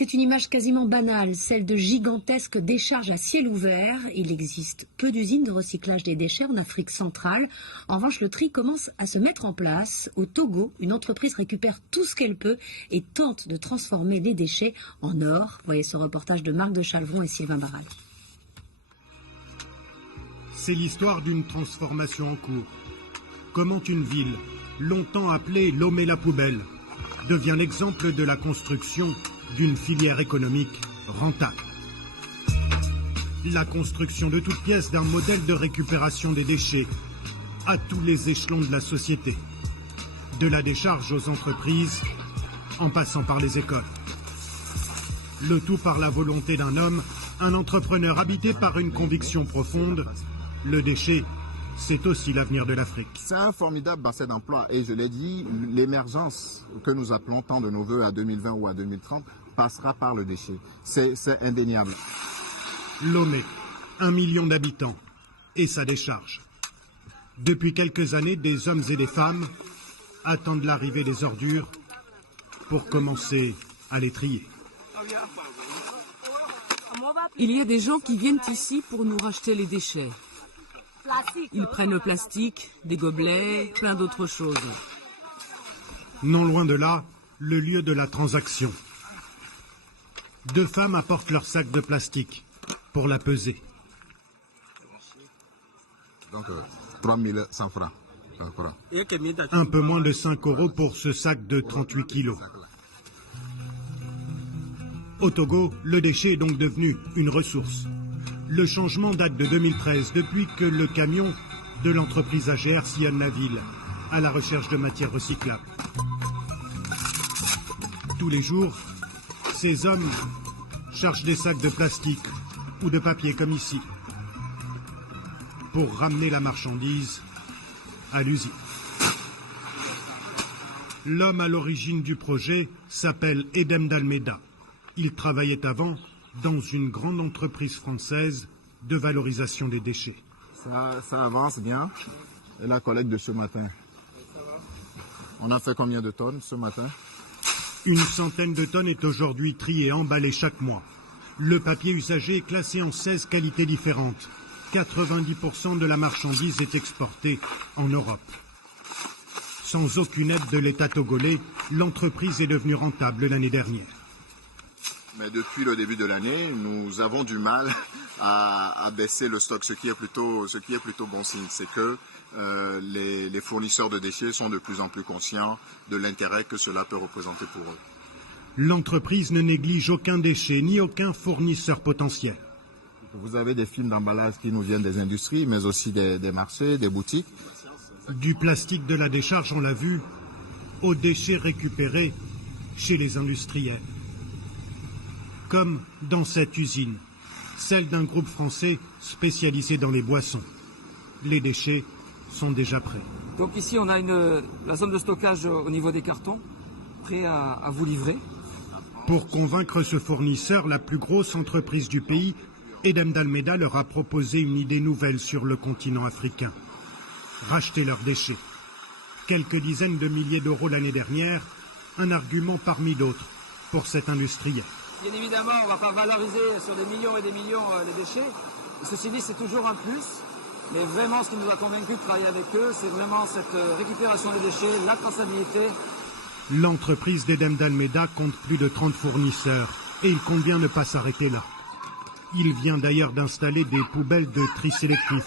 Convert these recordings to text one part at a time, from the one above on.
C'est une image quasiment banale, celle de gigantesques décharges à ciel ouvert. Il existe peu d'usines de recyclage des déchets en Afrique centrale. En revanche, le tri commence à se mettre en place. Au Togo, une entreprise récupère tout ce qu'elle peut et tente de transformer les déchets en or. Voyez ce reportage de Marc de Chalvron et Sylvain Barral. C'est l'histoire d'une transformation en cours. Comment une ville, longtemps appelée Lomé-la-Poubelle, devient l'exemple de la construction d'une filière économique rentable. La construction de toutes pièces d'un modèle de récupération des déchets à tous les échelons de la société, de la décharge aux entreprises, en passant par les écoles. Le tout par la volonté d'un homme, un entrepreneur habité par une conviction profonde, le déchet, c'est aussi l'avenir de l'Afrique. C'est un formidable bassin d'emploi et je l'ai dit, l'émergence que nous appelons tant de nos voeux à 2020 ou à 2030 passera par le déchet. C'est indéniable. Lomé, 1 million d'habitants et sa décharge. Depuis quelques années, des hommes et des femmes attendent l'arrivée des ordures pour commencer à les trier. Il y a des gens qui viennent ici pour nous racheter les déchets. Ils prennent le plastique, des gobelets, plein d'autres choses. Non loin de là, le lieu de la transaction. 2 femmes apportent leur sac de plastique pour la peser. Donc, 3100 francs. Un peu moins de 5 € pour ce sac de 38 kilos. Au Togo, le déchet est donc devenu une ressource. Le changement date de 2013, depuis que le camion de l'entreprise AGR sillonne la ville à la recherche de matières recyclables. Tous les jours, ces hommes chargent des sacs de plastique ou de papier comme ici pour ramener la marchandise à l'usine. L'homme à l'origine du projet s'appelle Edem d'Almeida. Il travaillait avant dans une grande entreprise française de valorisation des déchets. Ça avance bien. Et la collecte de ce matin. On a fait combien de tonnes ce matin? Une centaine de tonnes est aujourd'hui triée et emballée chaque mois. Le papier usagé est classé en 16 qualités différentes. 90% de la marchandise est exportée en Europe. Sans aucune aide de l'État togolais, l'entreprise est devenue rentable l'année dernière. Mais depuis le début de l'année, nous avons du mal à baisser le stock, ce qui est plutôt bon signe. C'est que les fournisseurs de déchets sont de plus en plus conscients de l'intérêt que cela peut représenter pour eux. L'entreprise ne néglige aucun déchet ni aucun fournisseur potentiel. Vous avez des films d'emballage qui nous viennent des industries, mais aussi des marchés, des boutiques. Du plastique de la décharge, on l'a vu, aux déchets récupérés chez les industriels. Comme dans cette usine, celle d'un groupe français spécialisé dans les boissons. Les déchets sont déjà prêts. Donc ici, on a la zone de stockage au niveau des cartons, prêt à vous livrer. Pour convaincre ce fournisseur, la plus grosse entreprise du pays, Edem d'Almeida leur a proposé une idée nouvelle sur le continent africain. Racheter leurs déchets. Quelques dizaines de milliers d'euros l'année dernière, un argument parmi d'autres pour cet industriel. Bien évidemment, on ne va pas valoriser sur des millions et des millions les déchets. Ceci dit, c'est toujours un plus. Mais vraiment, ce qui nous a convaincus de travailler avec eux, c'est vraiment cette récupération des déchets, la traçabilité. L'entreprise d'Edem d'Almeida compte plus de 30 fournisseurs et il compte bien ne pas s'arrêter là. Il vient d'ailleurs d'installer des poubelles de tri sélectif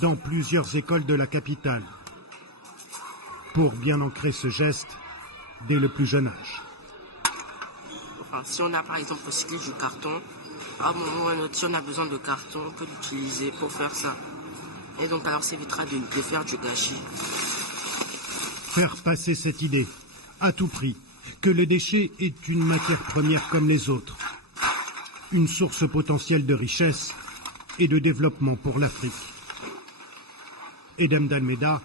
dans plusieurs écoles de la capitale pour bien ancrer ce geste dès le plus jeune âge. Enfin, si on a par exemple recyclé du carton, à un moment ou à un autre, si on a besoin de carton, on peut l'utiliser pour faire ça. Et donc alors ça évitera de faire du gâchis. Faire passer cette idée, à tout prix, que le déchet est une matière première comme les autres. Une source potentielle de richesse et de développement pour l'Afrique. Edem d'Almeida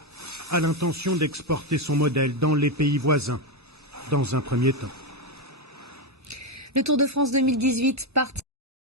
a l'intention d'exporter son modèle dans les pays voisins, dans un premier temps. Le Tour de France 2018 part